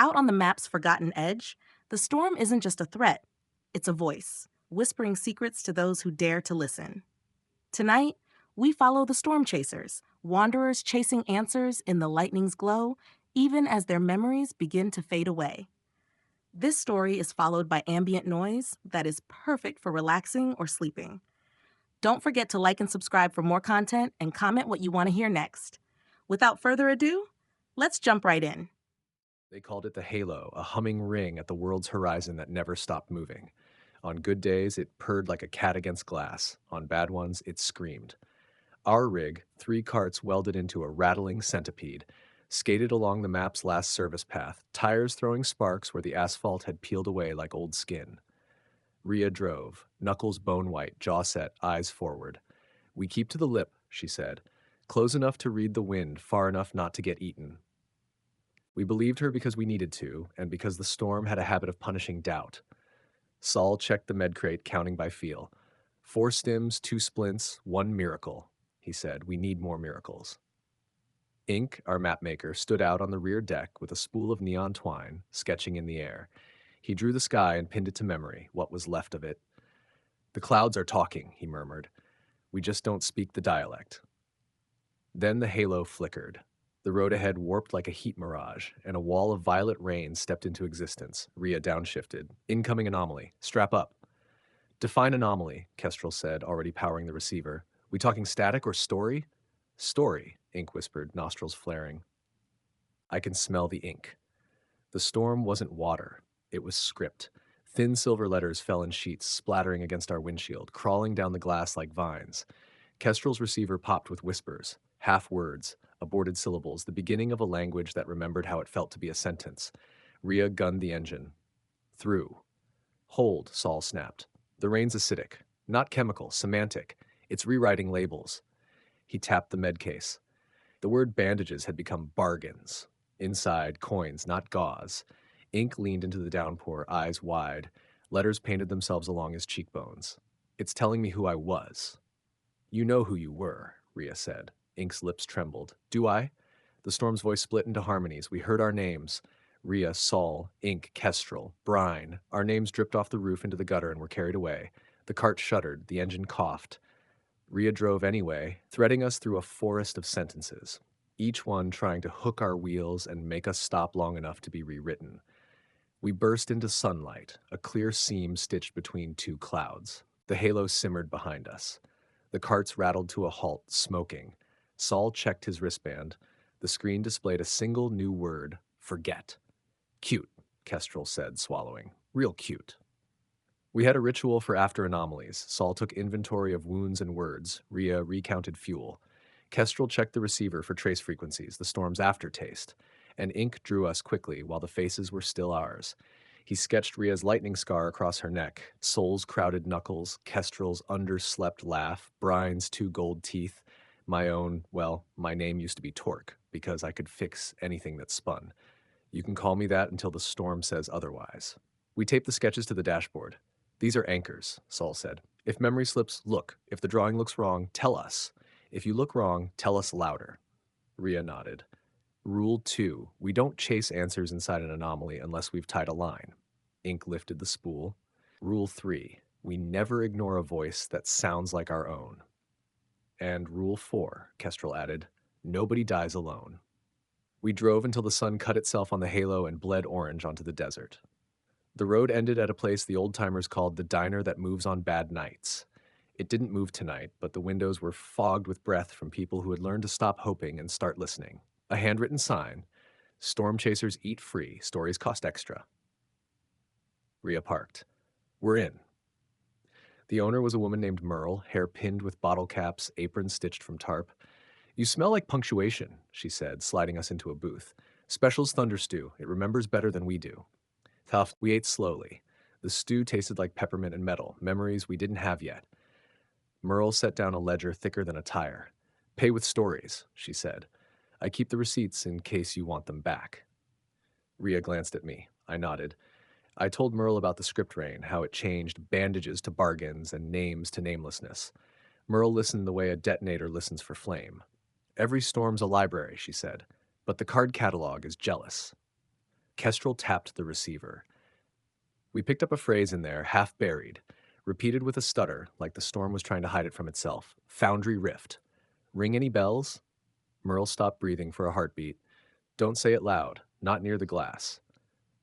Out on the map's forgotten edge, the storm isn't just a threat, it's a voice, whispering secrets to those who dare to listen. Tonight, we follow the Stormchasers, wanderers chasing answers in the lightning's glow, even as their memories begin to fade away. This story is followed by ambient noise that is perfect for relaxing or sleeping. Don't forget to like and subscribe for more content and comment what you want to hear next. Without further ado, let's jump right in. They called it the halo, a humming ring at the world's horizon that never stopped moving. On good days, it purred like a cat against glass. On bad ones, it screamed. Our rig, three carts welded into a rattling centipede, skated along the map's last service path, tires throwing sparks where the asphalt had peeled away like old skin. Rhea drove, knuckles bone white, jaw set, eyes forward. "We keep to the lip," she said. "Close enough to read the wind, far enough not to get eaten." We believed her because we needed to, and because the storm had a habit of punishing doubt. Saul checked the med crate, counting by feel. 4 stims, 2 splints, 1 miracle, he said. We need more miracles. Ink, our mapmaker, stood out on the rear deck with a spool of neon twine, sketching in the air. He drew the sky and pinned it to memory, what was left of it. "The clouds are talking," he murmured. "We just don't speak the dialect." Then the halo flickered. The road ahead warped like a heat mirage, and a wall of violet rain stepped into existence. Rhea downshifted. "Incoming anomaly. Strap up." "Define anomaly," Kestrel said, already powering the receiver. "We talking static or story?" "Story," Ink whispered, nostrils flaring. I can smell the ink. The storm wasn't water. It was script. Thin silver letters fell in sheets, splattering against our windshield, crawling down the glass like vines. Kestrel's receiver popped with whispers, half words, aborted syllables, the beginning of a language that remembered how it felt to be a sentence. Rhea gunned the engine. "Through." "Hold," Saul snapped. "The rain's acidic. Not chemical, semantic. It's rewriting labels." He tapped the med case. The word bandages had become bargains. Inside, coins, not gauze. Ink leaned into the downpour, eyes wide. Letters painted themselves along his cheekbones. "It's telling me who I was." "You know who you were," Rhea said. Ink's lips trembled. "Do I?" The storm's voice split into harmonies. We heard our names. Rhea, Saul, Ink, Kestrel, Brine. Our names dripped off the roof into the gutter and were carried away. The cart shuddered. The engine coughed. Rhea drove anyway, threading us through a forest of sentences, each one trying to hook our wheels and make us stop long enough to be rewritten. We burst into sunlight, a clear seam stitched between 2 clouds. The halo simmered behind us. The carts rattled to a halt, smoking. Saul checked his wristband. The screen displayed a single new word: forget. "Cute," Kestrel said, swallowing. "Real cute." We had a ritual for after anomalies. Saul took inventory of wounds and words. Rhea recounted fuel. Kestrel checked the receiver for trace frequencies, the storm's aftertaste. And Ink drew us quickly while the faces were still ours. He sketched Rhea's lightning scar across her neck, Sol's crowded knuckles, Kestrel's underslept laugh, Brine's 2 gold teeth. My own, well, my name used to be Torque, because I could fix anything that spun. You can call me that until the storm says otherwise. We taped the sketches to the dashboard. "These are anchors," Saul said. "If memory slips, look. If the drawing looks wrong, tell us. If you look wrong, tell us louder." Rhea nodded. "Rule 2. We don't chase answers inside an anomaly unless we've tied a line." Ink lifted the spool. "Rule 3. We never ignore a voice that sounds like our own." "And Rule 4, Kestrel added. "Nobody dies alone." We drove until the sun cut itself on the halo and bled orange onto the desert. The road ended at a place the old-timers called the diner that moves on bad nights. It didn't move tonight, but the windows were fogged with breath from people who had learned to stop hoping and start listening. A handwritten sign: "Stormchasers eat free, stories cost extra." Rhea parked. "We're in." The owner was a woman named Merle, hair pinned with bottle caps, apron stitched from tarp. "You smell like punctuation," she said, sliding us into a booth. "Special's thunder stew. It remembers better than we do." Tough. We ate slowly. The stew tasted like peppermint and metal, memories we didn't have yet. Merle set down a ledger thicker than a tire. "Pay with stories," she said. "I keep the receipts in case you want them back." Rhea glanced at me. I nodded. I told Merle about the script rain, how it changed bandages to bargains and names to namelessness. Merle listened the way a detonator listens for flame. "Every storm's a library," she said, "but the card catalog is jealous." Kestrel tapped the receiver. We picked up a phrase in there, half buried, repeated with a stutter, like the storm was trying to hide it from itself. Foundry Rift. Ring any bells? Merle stopped breathing for a heartbeat. Don't say it loud, not near the glass.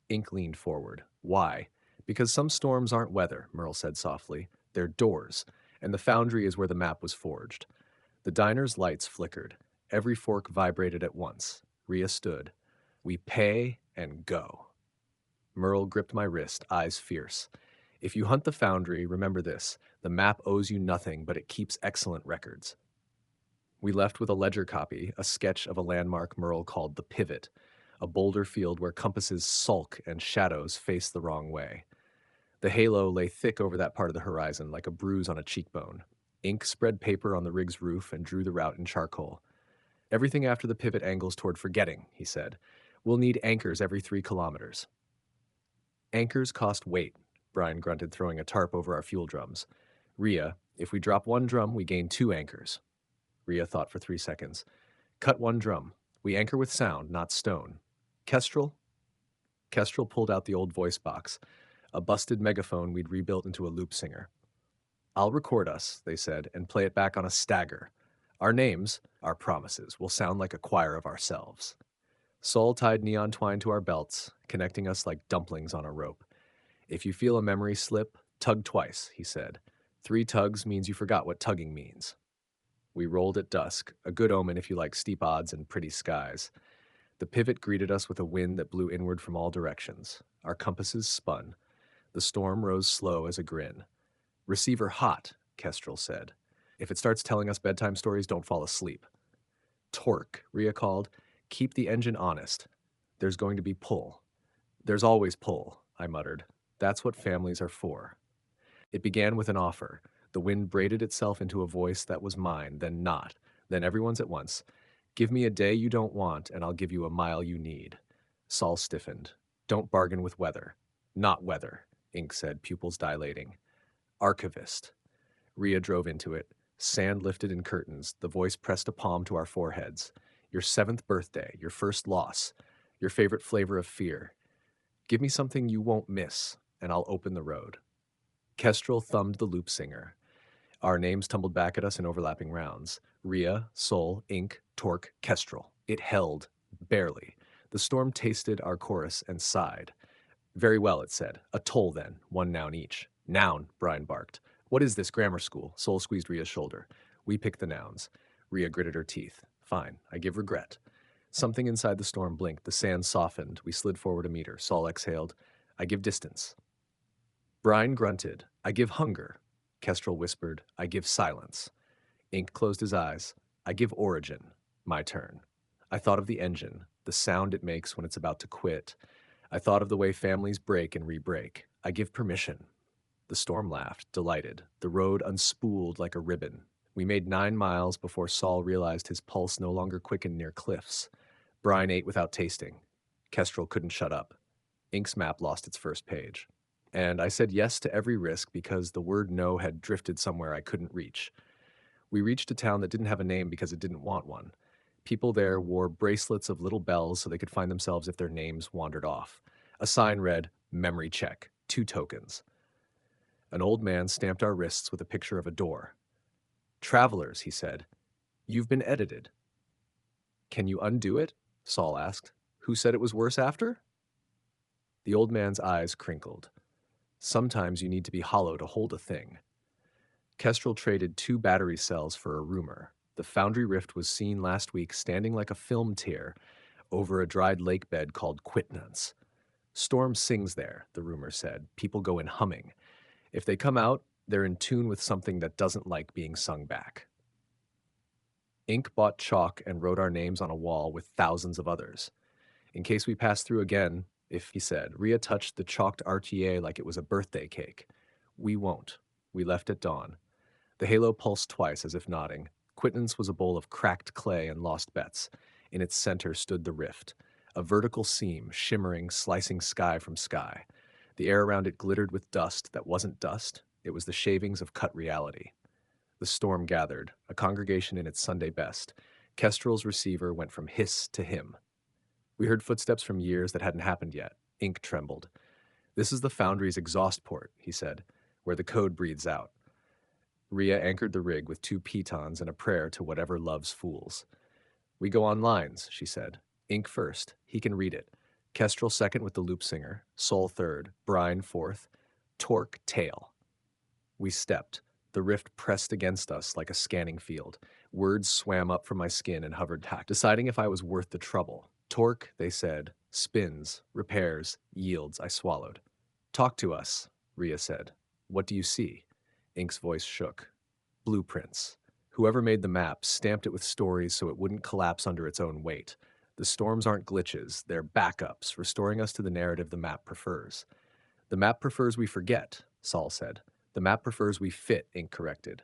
Ink leaned forward. Why? Because some storms aren't weather, Merle said softly. They're doors, and the foundry is where the map was forged. The diner's lights flickered. Every fork vibrated at once. Rhea stood. We pay and go. Merle gripped my wrist, eyes fierce. If you hunt the foundry, remember this. The map owes you nothing, but it keeps excellent records. We left with a ledger copy, a sketch of a landmark Merle called the Pivot, a boulder field where compasses sulk and shadows face the wrong way. The halo lay thick over that part of the horizon like a bruise on a cheekbone. Ink spread paper on the rig's roof and drew the route in charcoal. Everything after the pivot angles toward forgetting, he said. We'll need anchors every 3 kilometers. Anchors cost weight, Brian grunted, throwing a tarp over our fuel drums. Rhea, if we drop 1 drum, we gain 2 anchors. Rhea thought for 3 seconds. Cut 1 drum. We anchor with sound, not stone. Kestrel? Kestrel pulled out the old voice box, a busted megaphone we'd rebuilt into a loop singer. I'll record us, they said, and play it back on a stagger. Our names, our promises, will sound like a choir of ourselves. Sol tied neon twine to our belts, connecting us like dumplings on a rope. If you feel a memory slip, tug twice, he said. 3 tugs means you forgot what tugging means. We rolled at dusk, a good omen if you like steep odds and pretty skies. The pivot greeted us with a wind that blew inward from all directions. Our compasses spun. The storm rose slow as a grin. Receiver hot, Kestrel said. If it starts telling us bedtime stories, don't fall asleep. Torque, Rhea called. Keep the engine honest. There's going to be pull. There's always pull, I muttered. That's what families are for. It began with an offer. The wind braided itself into a voice that was mine, then not, then everyone's at once. Give me a day you don't want, and I'll give you a mile you need. Sol stiffened. Don't bargain with weather. Not weather, Ink said, pupils dilating. Archivist. Rhea drove into it. Sand lifted in curtains. The voice pressed a palm to our foreheads. Your 7th birthday, your first loss, your favorite flavor of fear. Give me something you won't miss, and I'll open the road. Kestrel thumbed the loop singer. Our names tumbled back at us in overlapping rounds. Rhea, Sol, Ink, Torque, Kestrel. It held, barely. The storm tasted our chorus and sighed. Very well, it said. A toll, then. 1 noun each. Noun, Brian barked. What is this, grammar school? Sol squeezed Rhea's shoulder. We picked the nouns. Rhea gritted her teeth. Fine, I give regret. Something inside the storm blinked. The sand softened. We slid forward a meter. Sol exhaled. I give distance. Brian grunted. I give hunger. Kestrel whispered. I give silence. Ink closed his eyes. I give origin. My turn. I thought of the engine, the sound it makes when it's about to quit. I thought of the way families break and re-break. I give permission. The storm laughed, delighted. The road unspooled like a ribbon. We made 9 miles before Sol realized his pulse no longer quickened near cliffs. Brian ate without tasting. Kestrel couldn't shut up. Ink's map lost its first page. And I said yes to every risk because the word no had drifted somewhere I couldn't reach. We reached a town that didn't have a name because it didn't want one. People there wore bracelets of little bells so they could find themselves if their names wandered off. A sign read, Memory Check, 2 tokens. An old man stamped our wrists with a picture of a door. Travelers, he said, you've been edited. Can you undo it? Sol asked. Who said it was worse after? The old man's eyes crinkled. Sometimes you need to be hollow to hold a thing. Kestrel traded 2 battery cells for a rumor. The Foundry Rift was seen last week standing like a film tear over a dried lake bed called Quitnance. Storm sings there, the rumor said. People go in humming. If they come out, they're in tune with something that doesn't like being sung back. Ink bought chalk and wrote our names on a wall with thousands of others. In case we pass through again, if he said, Rhea touched the chalked RTA like it was a birthday cake. We won't. We left at dawn. The halo pulsed twice as if nodding. Quittance was a bowl of cracked clay and lost bets. In its center stood the rift, a vertical seam, shimmering, slicing sky from sky. The air around it glittered with dust that wasn't dust. It was the shavings of cut reality. The storm gathered, a congregation in its Sunday best. Kestrel's receiver went from hiss to hymn. We heard footsteps from years that hadn't happened yet. Ink trembled. This is the Foundry's exhaust port, he said, where the code breathes out. Rhea anchored the rig with two pitons and a prayer to whatever loves fools. We go on lines, she said. Ink first. He can read it. Kestrel second with the loop singer. Soul third. Brine fourth. Torque tail. We stepped. The rift pressed against us like a scanning field. Words swam up from my skin and hovered back, deciding if I was worth the trouble. Torque, they said. Spins. Repairs. Yields. I swallowed. Talk to us, Rhea said. What do you see? Ink's voice shook. Blueprints. Whoever made the map stamped it with stories so it wouldn't collapse under its own weight. The storms aren't glitches, they're backups, restoring us to the narrative the map prefers. The map prefers we forget, Saul said. The map prefers we fit, Ink corrected.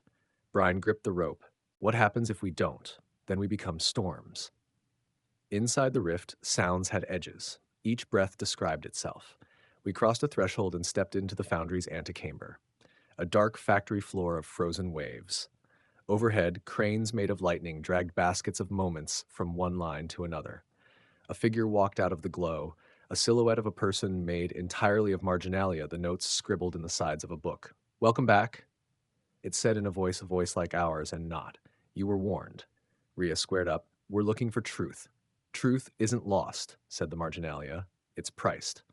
Brian gripped the rope. What happens if we don't? Then we become storms. Inside the rift, sounds had edges. Each breath described itself. We crossed a threshold and stepped into the Foundry's antechamber. A dark factory floor of frozen waves. Overhead, cranes made of lightning dragged baskets of moments from one line to another. A figure walked out of the glow, a silhouette of a person made entirely of marginalia, the notes scribbled in the sides of a book. Welcome back, it said in a voice like ours, and not. You were warned. Rhea squared up. We're looking for truth. Truth isn't lost, said the marginalia. It's priced.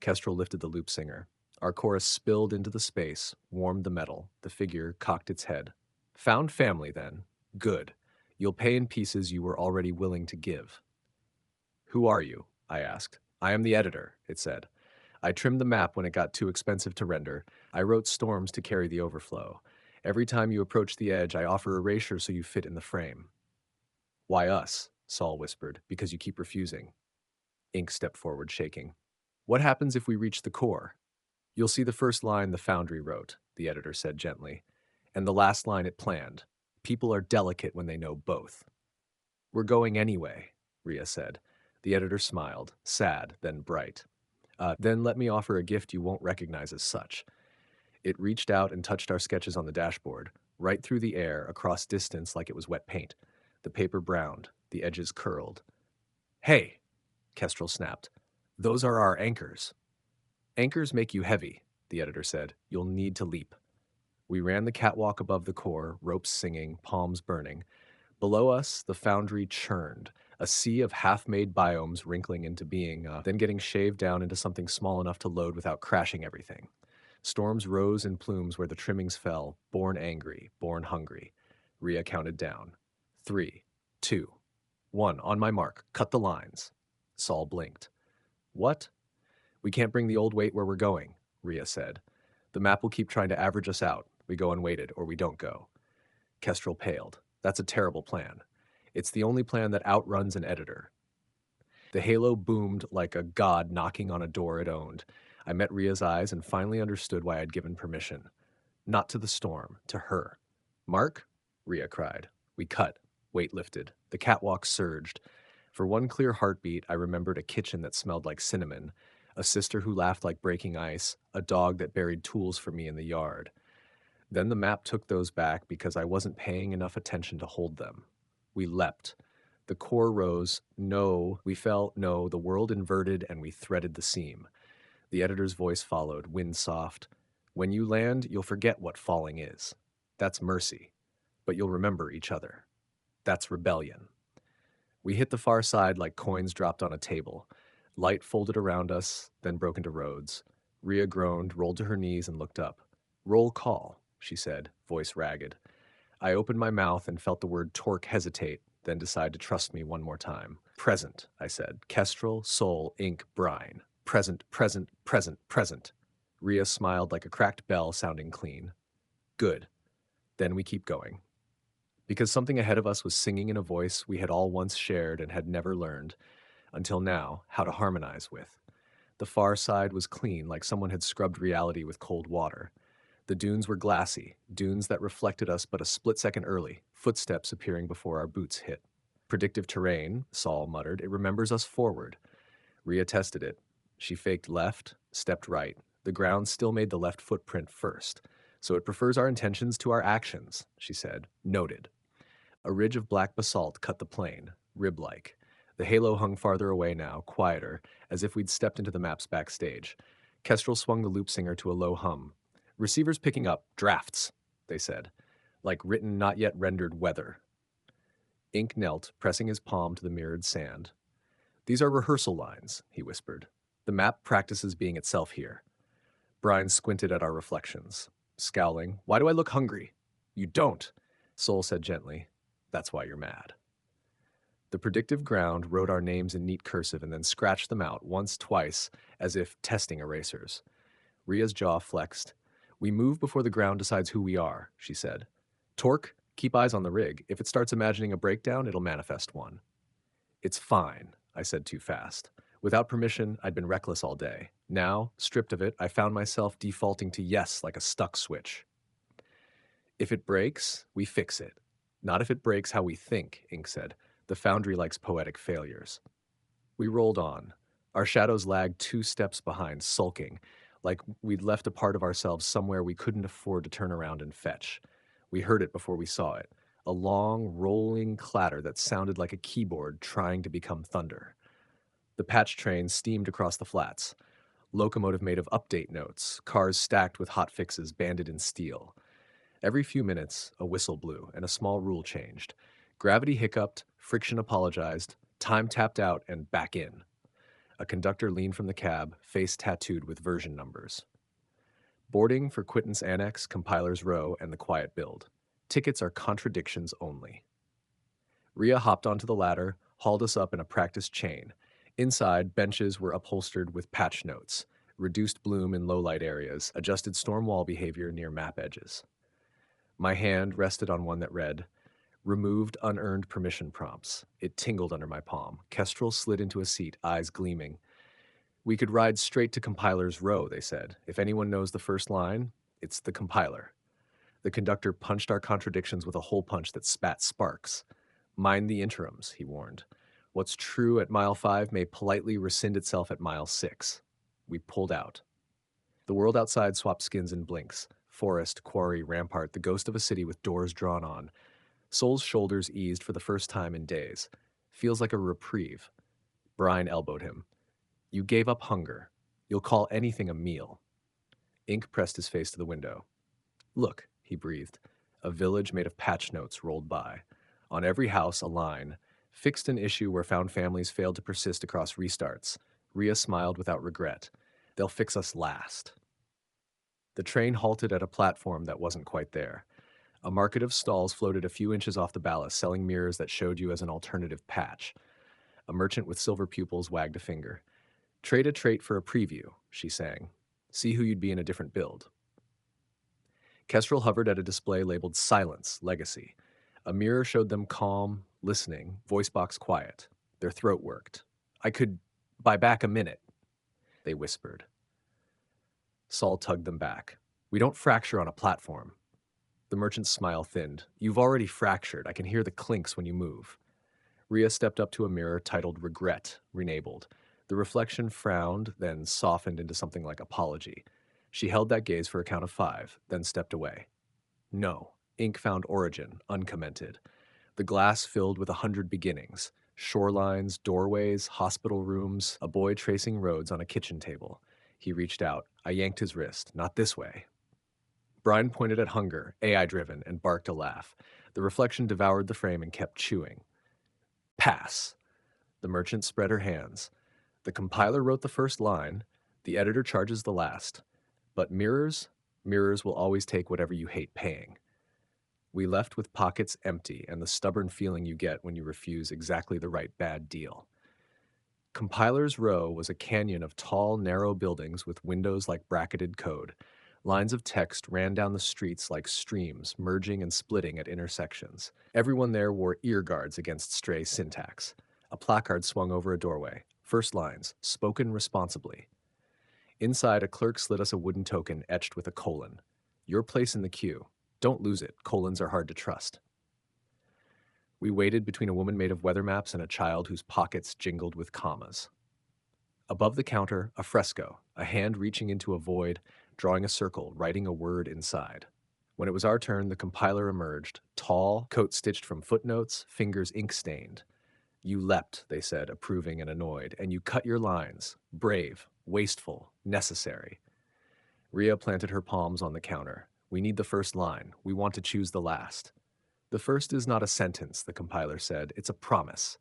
Kestrel lifted the loop singer. Our chorus spilled into the space, warmed the metal. The figure cocked its head. Found family, then. Good. You'll pay in pieces you were already willing to give. Who are you? I asked. I am the editor, it said. I trimmed the map when it got too expensive to render. I wrote storms to carry the overflow. Every time you approach the edge, I offer erasure so you fit in the frame. Why us? Saul whispered. Because you keep refusing. Ink stepped forward, shaking. What happens if we reach the core? You'll see the first line the Foundry wrote, the editor said gently, and the last line it planned. People are delicate when they know both. We're going anyway, Rhea said. The editor smiled, sad, then bright. Then let me offer a gift you won't recognize as such. It reached out and touched our sketches on the dashboard, right through the air, across distance like it was wet paint. The paper browned, the edges curled. Hey, Kestrel snapped. Those are our anchors. Anchors make you heavy, the editor said. You'll need to leap. We ran the catwalk above the core, ropes singing, palms burning. Below us, the Foundry churned, a sea of half-made biomes wrinkling into being, then getting shaved down into something small enough to load without crashing everything. Storms rose in plumes where the trimmings fell, born angry, born hungry. Rhea counted down. 3, 2, 1. On my mark, cut the lines. Saul blinked. What? We can't bring the old weight where we're going, Rhea said. The map will keep trying to average us out. We go unweighted, or we don't go. Kestrel paled. That's a terrible plan. It's the only plan that outruns an editor. The halo boomed like a god knocking on a door it owned. I met Rhea's eyes and finally understood why I'd given permission. Not to the storm, to her. Mark? Rhea cried. We cut. Weight lifted. The catwalk surged. For one clear heartbeat, I remembered a kitchen that smelled like cinnamon, a sister who laughed like breaking ice, a dog that buried tools for me in the yard. Then the map took those back because I wasn't paying enough attention to hold them. We leapt. The core rose. No, we fell. No, the world inverted and we threaded the seam. The editor's voice followed, wind soft. When you land, you'll forget what falling is. That's mercy. But you'll remember each other. That's rebellion. We hit the far side like coins dropped on a table. Light folded around us, then broke into roads. Rhea groaned, rolled to her knees, and looked up. Roll call, she said, voice ragged. I opened my mouth and felt the word torque hesitate, then decide to trust me one more time. Present, I said. Kestrel, soul, ink, brine. Present, present, present, present. Rhea smiled like a cracked bell sounding clean. Good. Then we keep going. Because something ahead of us was singing in a voice we had all once shared and had never learned, until now, how to harmonize with. The far side was clean, like someone had scrubbed reality with cold water. The dunes were glassy, dunes that reflected us but a split second early, footsteps appearing before our boots hit. Predictive terrain, Saul muttered. It remembers us forward. Rhea tested it. She faked left, stepped right. The ground still made the left footprint first. So it prefers our intentions to our actions, she said. Noted. A ridge of black basalt cut the plain, rib-like. The halo hung farther away now, quieter, as if we'd stepped into the map's backstage. Kestrel swung the loop singer to a low hum. Receivers picking up drafts, they said, like written, not yet rendered weather. Ink knelt, pressing his palm to the mirrored sand. These are rehearsal lines, he whispered. The map practices being itself here. Brian squinted at our reflections, scowling. Why do I look hungry? You don't, Soul said gently. That's why you're mad. The predictive ground wrote our names in neat cursive and then scratched them out once, twice, as if testing erasers. Ria's jaw flexed. We move before the ground decides who we are, she said. Torque, keep eyes on the rig. If it starts imagining a breakdown, it'll manifest one. It's fine, I said too fast. Without permission, I'd been reckless all day. Now, stripped of it, I found myself defaulting to yes like a stuck switch. If it breaks, we fix it. Not if it breaks how we think, Ink said. The Foundry likes poetic failures. We rolled on. Our shadows lagged 2 steps behind, sulking, like we'd left a part of ourselves somewhere we couldn't afford to turn around and fetch. We heard it before we saw it, a long, rolling clatter that sounded like a keyboard trying to become thunder. The patch train steamed across the flats, locomotive made of update notes, cars stacked with hot fixes banded in steel. Every few minutes, a whistle blew and a small rule changed. Gravity hiccuped, friction apologized, time tapped out and back in. A conductor leaned from the cab, face tattooed with version numbers. Boarding for Quittance Annex, Compiler's Row, and the Quiet Build. Tickets are contradictions only. Ria hopped onto the ladder, hauled us up in a practiced chain. Inside, benches were upholstered with patch notes, reduced bloom in low-light areas, adjusted storm wall behavior near map edges. My hand rested on one that read, Removed unearned permission prompts. It tingled under my palm. Kestrel slid into a seat, eyes gleaming. We could ride straight to Compiler's Row, they said. If anyone knows the first line, it's the compiler. The conductor punched our contradictions with a hole punch that spat sparks. Mind the interims, he warned. What's true at mile 5 may politely rescind itself at mile 6. We pulled out. The world outside swapped skins in blinks. Forest, quarry, rampart, the ghost of a city with doors drawn on. Soul's shoulders eased for the first time in days. Feels like a reprieve. Brian elbowed him. You gave up hunger. You'll call anything a meal. Ink pressed his face to the window. Look, he breathed. A village made of patch notes rolled by. On every house, a line. Fixed an issue where found families failed to persist across restarts. Ria smiled without regret. They'll fix us last. The train halted at a platform that wasn't quite there. A market of stalls floated a few inches off the ballast, selling mirrors that showed you as an alternative patch. A merchant with silver pupils wagged a finger. Trade a trait for a preview, she sang. See who you'd be in a different build. Kestrel hovered at a display labeled Silence, Legacy. A mirror showed them calm, listening, voice box quiet. Their throat worked. I could buy back a minute, they whispered. Saul tugged them back. We don't fracture on a platform. The merchant's smile thinned. You've already fractured. I can hear the clinks when you move. Ria stepped up to a mirror titled Regret, renabled. The reflection frowned, then softened into something like apology. She held that gaze for a count of 5, then stepped away. No. Ink found origin, uncommented. The glass filled with 100 beginnings. Shorelines, doorways, hospital rooms, a boy tracing roads on a kitchen table. He reached out. I yanked his wrist. Not this way. Brian pointed at hunger, AI-driven, and barked a laugh. The reflection devoured the frame and kept chewing. Pass. The merchant spread her hands. The compiler wrote the first line. The editor charges the last. But mirrors will always take whatever you hate paying. We left with pockets empty and the stubborn feeling you get when you refuse exactly the right bad deal. Compiler's Row was a canyon of tall, narrow buildings with windows like bracketed code. Lines of text ran down the streets like streams, merging and splitting at intersections. Everyone there wore ear guards against stray syntax. A placard swung over a doorway. First lines, spoken responsibly. Inside, a clerk slid us a wooden token etched with a colon. Your place in the queue. Don't lose it. Colons are hard to trust. We waited between a woman made of weather maps and a child whose pockets jingled with commas. Above the counter, a fresco, a hand reaching into a void, drawing a circle, writing a word inside. When it was our turn, the compiler emerged, tall, coat stitched from footnotes, fingers ink-stained. You leapt, they said, approving and annoyed, and you cut your lines. Brave, wasteful, necessary. Rhea planted her palms on the counter. We need the first line. We want to choose the last. The first is not a sentence, the compiler said. It's a promise.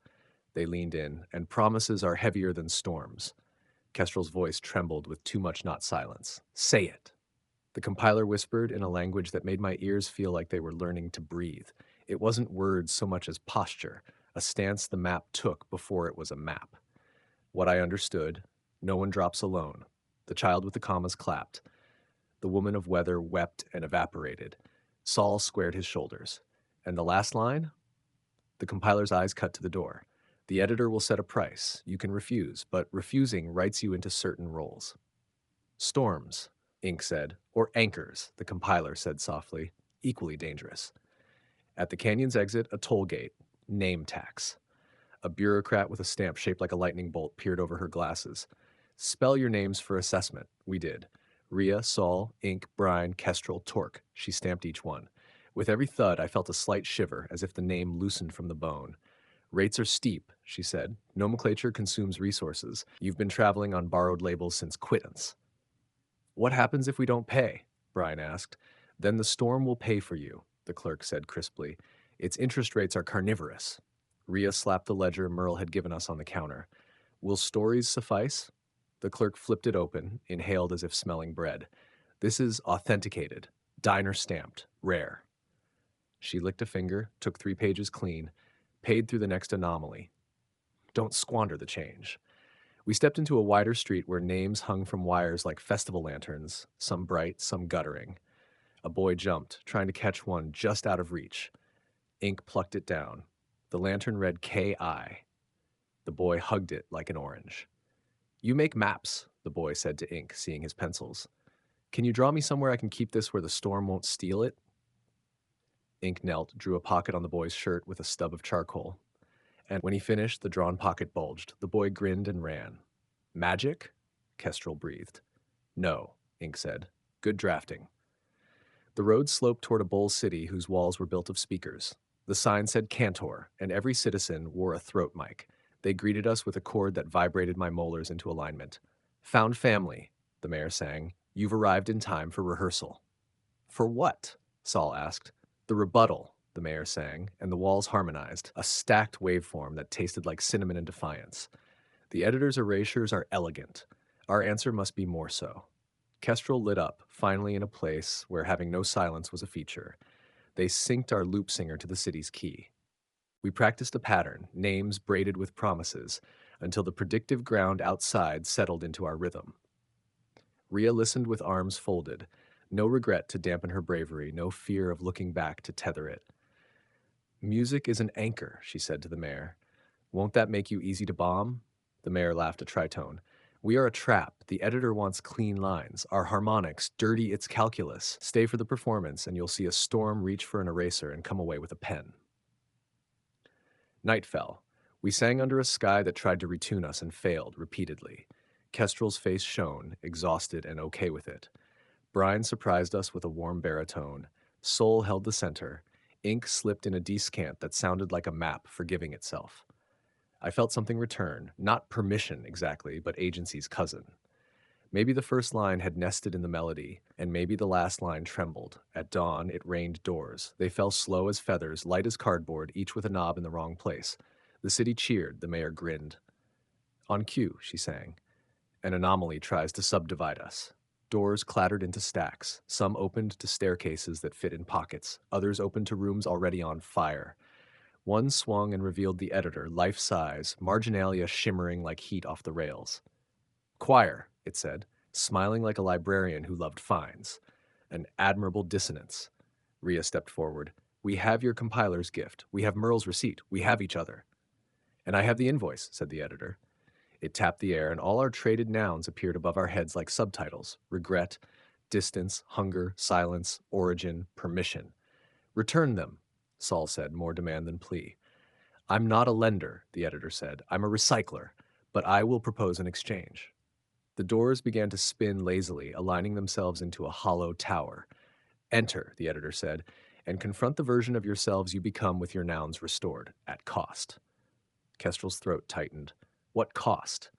They leaned in, and promises are heavier than storms. Kestrel's voice trembled with too much not silence. Say it. The compiler whispered in a language that made my ears feel like they were learning to breathe. It wasn't words so much as posture, a stance the map took before it was a map. What I understood, no one drops alone. The child with the commas clapped. The woman of weather wept and evaporated. Saul squared his shoulders. And the last line? The compiler's eyes cut to the door. The editor will set a price. You can refuse, but refusing writes you into certain roles. Storms, Ink said, or anchors, the compiler said softly, equally dangerous. At the canyon's exit, a toll gate, name tax. A bureaucrat with a stamp shaped like a lightning bolt peered over her glasses. Spell your names for assessment. We did. Rhea, Saul, Ink, Brine, Kestrel, Torque. She stamped each one. With every thud, I felt a slight shiver, as if the name loosened from the bone. Rates are steep, she said. Nomenclature consumes resources. You've been traveling on borrowed labels since quittance. What happens if we don't pay? Brian asked. Then the storm will pay for you, the clerk said crisply. Its interest rates are carnivorous. Rhea slapped the ledger Merle had given us on the counter. Will stories suffice? The clerk flipped it open, inhaled as if smelling bread. This is authenticated, diner stamped, rare. She licked a finger, took 3 pages clean, paid through the next anomaly. Don't squander the change. We stepped into a wider street where names hung from wires like festival lanterns, some bright, some guttering. A boy jumped, trying to catch one just out of reach. Ink plucked it down. The lantern read K.I. The boy hugged it like an orange. You make maps, the boy said to Ink, seeing his pencils. Can you draw me somewhere I can keep this where the storm won't steal it? Ink knelt, drew a pocket on the boy's shirt with a stub of charcoal. And when he finished, the drawn pocket bulged. The boy grinned and ran. Magic? Kestrel breathed. No, Ink said. Good drafting. The road sloped toward a bowl city whose walls were built of speakers. The sign said Cantor, and every citizen wore a throat mic. They greeted us with a chord that vibrated my molars into alignment. Found family, the mayor sang. You've arrived in time for rehearsal. For what? Saul asked. The rebuttal, the mayor sang, and the walls harmonized, a stacked waveform that tasted like cinnamon and defiance. The editor's erasures are elegant. Our answer must be more so. Kestrel lit up, finally in a place where having no silence was a feature. They synced our loop singer to the city's key. We practiced a pattern, names braided with promises, until the predictive ground outside settled into our rhythm. Rhea listened with arms folded, no regret to dampen her bravery, no fear of looking back to tether it. Music is an anchor, she said to the mayor. Won't that make you easy to bomb? The mayor laughed a tritone. We are a trap. The editor wants clean lines. Our harmonics, dirty its calculus. Stay for the performance, and you'll see a storm reach for an eraser and come away with a pen. Night fell. We sang under a sky that tried to retune us and failed repeatedly. Kestrel's face shone, exhausted and okay with it. Brian surprised us with a warm baritone. Soul held the center. Ink slipped in a descant that sounded like a map forgiving itself. I felt something return, not permission exactly, but agency's cousin. Maybe the first line had nested in the melody, and maybe the last line trembled. At dawn, it rained doors. They fell slow as feathers, light as cardboard, each with a knob in the wrong place. The city cheered, the mayor grinned. On cue, she sang. An anomaly tries to subdivide us. Doors clattered into stacks. Some opened to staircases that fit in pockets. Others opened to rooms already on fire. One swung and revealed the editor, life-size, marginalia shimmering like heat off the rails. Choir, it said, smiling like a librarian who loved fines. An admirable dissonance. Rhea stepped forward. We have your compiler's gift. We have Merle's receipt. We have each other. And I have the invoice, said the editor. It tapped the air, and all our traded nouns appeared above our heads like subtitles. Regret, distance, hunger, silence, origin, permission. Return them, Saul said, more demand than plea. I'm not a lender, the editor said. I'm a recycler, but I will propose an exchange. The doors began to spin lazily, aligning themselves into a hollow tower. Enter, the editor said, and confront the version of yourselves you become with your nouns restored, at cost. Kestrel's throat tightened. What cost?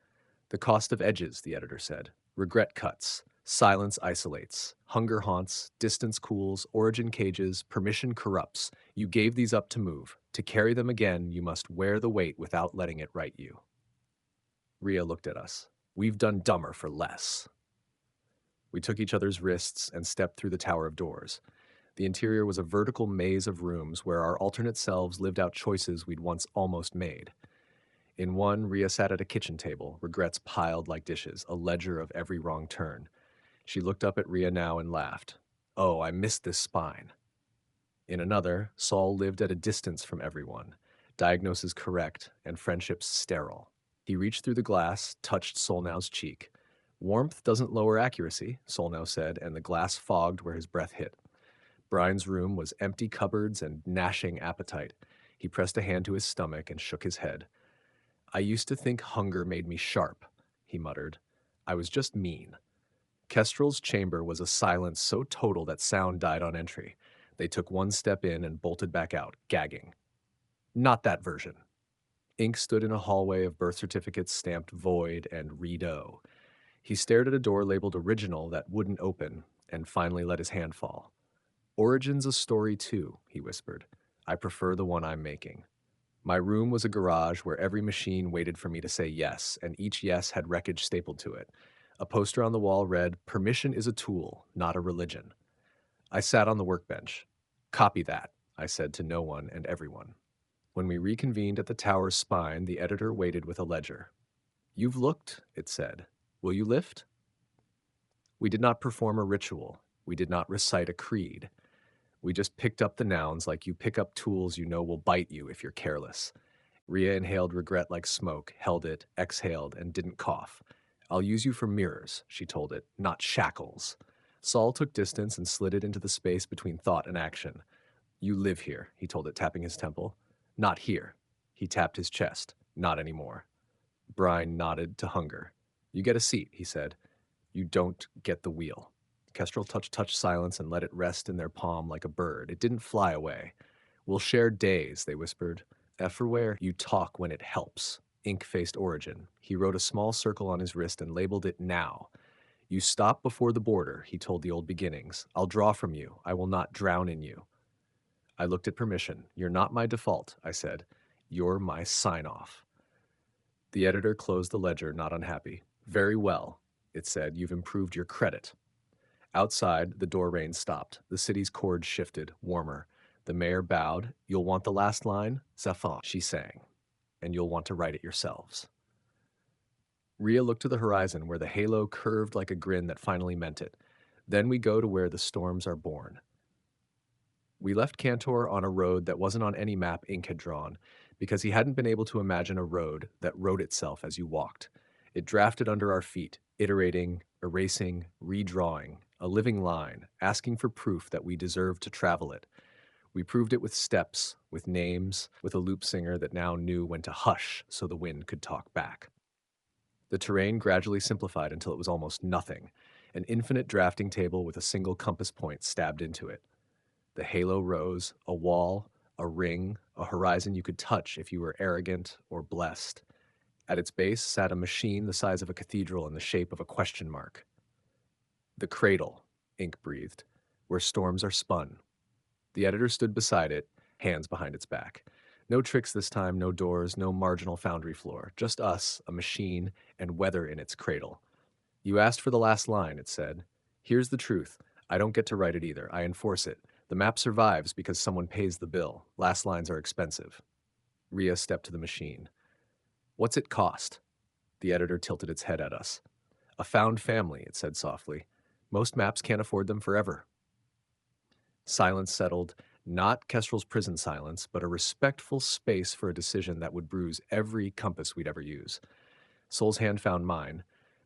The cost of edges, the editor said. Regret cuts. Silence isolates. Hunger haunts. Distance cools. Origin cages. Permission corrupts. You gave these up to move. To carry them again, you must wear the weight without letting it right you. Rhea looked at us. We've done dumber for less. We took each other's wrists and stepped through the tower of doors. The interior was a vertical maze of rooms where our alternate selves lived out choices we'd once almost made. In one, Rhea sat at a kitchen table, regrets piled like dishes, a ledger of every wrong turn. She looked up at Rhea now and laughed. Oh, I missed this spine. In another, Saul lived at a distance from everyone, diagnosis correct and friendships sterile. He reached through the glass, touched Solnow's cheek. Warmth doesn't lower accuracy, Solnow said, and the glass fogged where his breath hit. Brian's room was empty cupboards and gnashing appetite. He pressed a hand to his stomach and shook his head. I used to think hunger made me sharp, he muttered. I was just mean. Kestrel's chamber was a silence so total that sound died on entry. They took one step in and bolted back out, gagging. Not that version. Ink stood in a hallway of birth certificates stamped void and redo. He stared at a door labeled original that wouldn't open, and finally let his hand fall. Origin's a story too, he whispered. I prefer the one I'm making. My room was a garage where every machine waited for me to say yes, and each yes had wreckage stapled to it. A poster on the wall read, "Permission is a tool, not a religion." I sat on the workbench. Copy that, I said to no one and everyone. When we reconvened at the tower's spine, the editor waited with a ledger. You've looked, it said. Will you lift? We did not perform a ritual. We did not recite a creed. We just picked up the nouns like you pick up tools you know will bite you if you're careless. Rhea inhaled regret like smoke, held it, exhaled, and didn't cough. I'll use you for mirrors, she told it, not shackles. Saul took distance and slid it into the space between thought and action. You live here, he told it, tapping his temple. Not here. He tapped his chest. Not anymore. Brian nodded to Hunger. You get a seat, he said. You don't get the wheel. Kestrel touched silence and let it rest in their palm like a bird. It didn't fly away. We'll share days, they whispered. Everywhere you talk when it helps. Ink faced Origin. He wrote a small circle on his wrist and labeled it now. You stop before the border, he told the old beginnings. I'll draw from you. I will not drown in you. I looked at Permission. You're not my default, I said. You're my sign-off. The editor closed the ledger, not unhappy. Very well, it said. You've improved your credit. Outside, the door rain stopped. The city's chords shifted, warmer. The mayor bowed. You'll want the last line? Zafan, she sang. And you'll want to write it yourselves. Rhea looked to the horizon where the halo curved like a grin that finally meant it. Then we go to where the storms are born. We left Cantor on a road that wasn't on any map Ink had drawn, because he hadn't been able to imagine a road that wrote itself as you walked. It drafted under our feet, iterating, erasing, redrawing, a living line, asking for proof that we deserved to travel it. We proved it with steps, with names, with a loop singer that now knew when to hush so the wind could talk back. The terrain gradually simplified until it was almost nothing, an infinite drafting table with a single compass point stabbed into it. The halo rose, a wall, a ring, a horizon you could touch if you were arrogant or blessed. At its base sat a machine the size of a cathedral in the shape of a question mark. The cradle, Ink breathed, where storms are spun. The editor stood beside it, hands behind its back. No tricks this time, no doors, no marginal foundry floor. Just us, a machine, and weather in its cradle. You asked for the last line, it said. Here's the truth. I don't get to write it either. I enforce it. The map survives because someone pays the bill. Last lines are expensive. Rhea stepped to the machine. What's it cost? The editor tilted its head at us. A found family, it said softly. Most maps can't afford them forever. Silence settled, not Kestrel's prison silence, but a respectful space for a decision that would bruise every compass we'd ever use. Soul's hand found mine.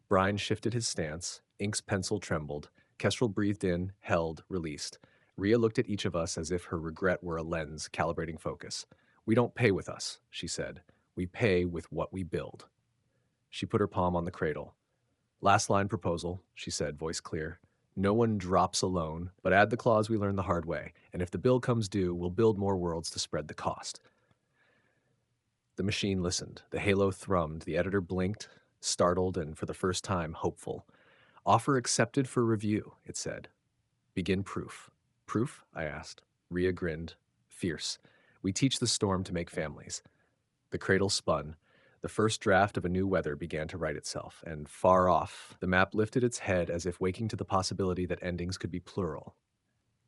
Brian shifted his stance. Ink's pencil trembled. Kestrel breathed in, held, released. Rhea looked at each of us as if her regret were a lens calibrating focus. We don't pay with us, she said. We pay with what we build. She put her palm on the cradle. Last line proposal, she said, voice clear. No one drops alone, but add the clause we learned the hard way, and if the bill comes due, we'll build more worlds to spread the cost. The machine listened. The halo thrummed. The editor blinked, startled, and for the first time, hopeful. Offer accepted for review, it said. Begin proof. Proof? I asked. Rhea grinned. Fierce. We teach the storm to make families. The cradle spun. The first draft of a new weather began to write itself, and far off, the map lifted its head as if waking to the possibility that endings could be plural.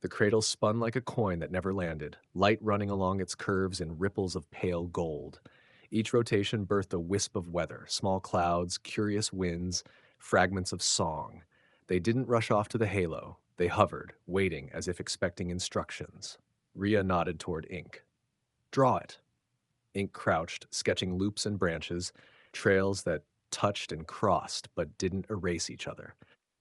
The cradle spun like a coin that never landed, light running along its curves in ripples of pale gold. Each rotation birthed a wisp of weather, small clouds, curious winds, fragments of song. They didn't rush off to the halo. They hovered, waiting as if expecting instructions. Rhea nodded toward ink. Draw it. Ink crouched, sketching loops and branches, trails that touched and crossed but didn't erase each other.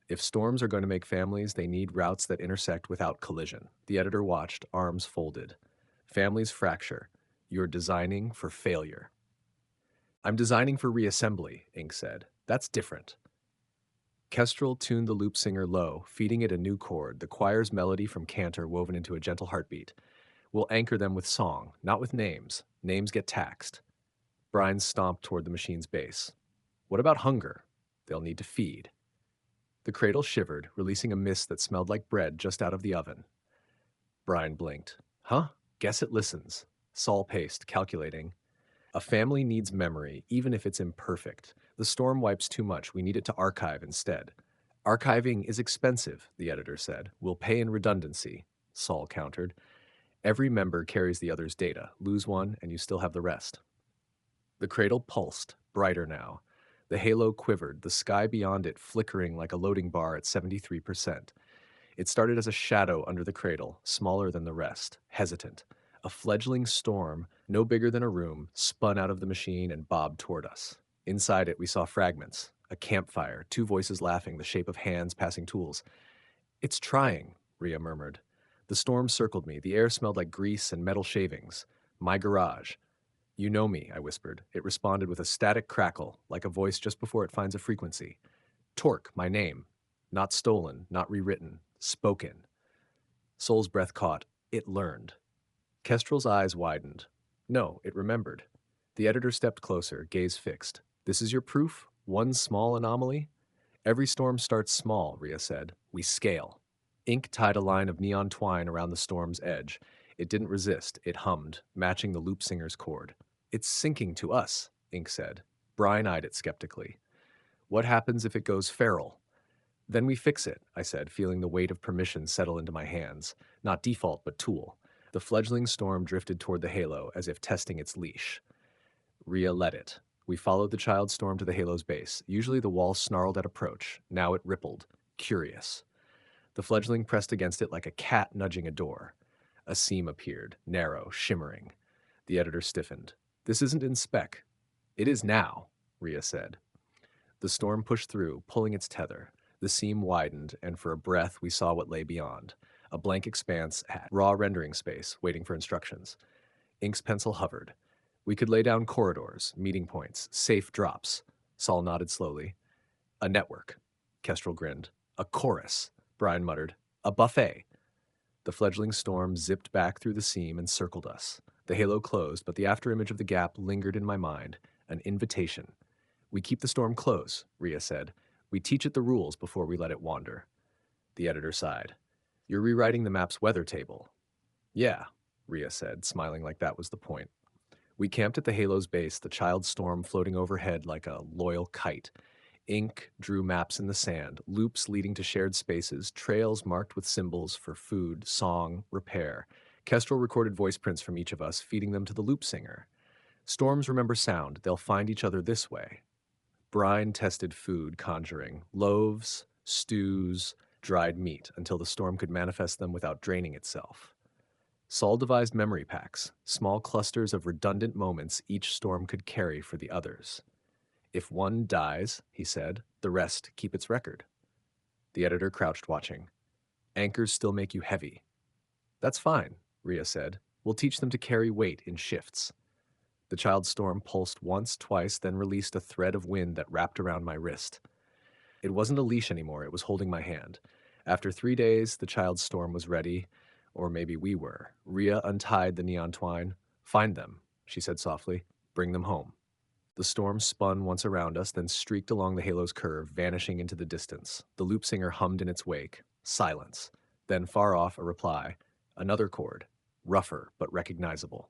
If storms are going to make families, they need routes that intersect without collision. The editor watched, arms folded. Families fracture. You're designing for failure. I'm designing for reassembly, Ink said. That's different. Kestrel tuned the loop singer low, feeding it a new chord, the choir's melody from Cantor woven into a gentle heartbeat. We'll anchor them with song, not with names. Names get taxed. Brian stomped toward the machine's base. What about hunger? They'll need to feed. The cradle shivered, releasing a mist that smelled like bread just out of the oven. Brian blinked. Huh? Guess it listens. Saul paced, calculating. A family needs memory, even if it's imperfect. The storm wipes too much. We need it to archive instead. Archiving is expensive, the editor said. We'll pay in redundancy, Saul countered. Every member carries the other's data. Lose one, and you still have the rest. The cradle pulsed, brighter now. The halo quivered, the sky beyond it flickering like a loading bar at 73%. It started as a shadow under the cradle, smaller than the rest, hesitant. A fledgling storm, no bigger than a room, spun out of the machine and bobbed toward us. Inside it, we saw fragments, a campfire, two voices laughing, the shape of hands passing tools. It's trying, Rhea murmured. The storm circled me. The air smelled like grease and metal shavings. My garage. You know me, I whispered. It responded with a static crackle, like a voice just before it finds a frequency. Torque, my name. Not stolen, not rewritten. Spoken. Soul's breath caught. It learned. Kestrel's eyes widened. No, it remembered. The editor stepped closer, gaze fixed. This is your proof? One small anomaly? Every storm starts small, Rhea said. We scale. Ink tied a line of neon twine around the storm's edge. It didn't resist. It hummed, matching the loop singer's chord. It's sinking to us, Ink said. Brian eyed it skeptically. What happens if it goes feral? Then we fix it, I said, feeling the weight of permission settle into my hands. Not default, but tool. The fledgling storm drifted toward the halo, as if testing its leash. Rhea led it. We followed the child storm to the halo's base. Usually the wall snarled at approach. Now it rippled, curious. The fledgling pressed against it like a cat nudging a door. A seam appeared, narrow, shimmering. The editor stiffened. This isn't in spec. It is now, Rhea said. The storm pushed through, pulling its tether. The seam widened, and for a breath we saw what lay beyond. A blank expanse, raw rendering space, waiting for instructions. Ink's pencil hovered. We could lay down corridors, meeting points, safe drops. Saul nodded slowly. A network. Kestrel grinned. A chorus, Brian muttered. A buffet. The fledgling storm zipped back through the seam and circled us. The halo closed, but the afterimage of the gap lingered in my mind, an invitation. We keep the storm close, Rhea said. We teach it the rules before we let it wander. The editor sighed. You're rewriting the map's weather table. Yeah, Rhea said, smiling like that was the point. We camped at the halo's base, the child storm floating overhead like a loyal kite. Ink drew maps in the sand, loops leading to shared spaces, trails marked with symbols for food, song, repair. Kestrel recorded voice prints from each of us, feeding them to the loop singer. Storms remember sound. They'll find each other this way. Brine tested food, conjuring loaves, stews, dried meat, until the storm could manifest them without draining itself. Saul devised memory packs, small clusters of redundant moments each storm could carry for the others. If one dies, he said, the rest keep its record. The editor crouched watching. Anchors still make you heavy. That's fine, Rhea said. We'll teach them to carry weight in shifts. The child storm pulsed once, twice, then released a thread of wind that wrapped around my wrist. It wasn't a leash anymore, it was holding my hand. After 3 days, the child storm was ready, or maybe we were. Rhea untied the neon twine. Find them, she said softly. Bring them home. The storm spun once around us, then streaked along the halo's curve, vanishing into the distance. The loop singer hummed in its wake. Silence. Then far off, a reply. Another chord. Rougher, but recognizable.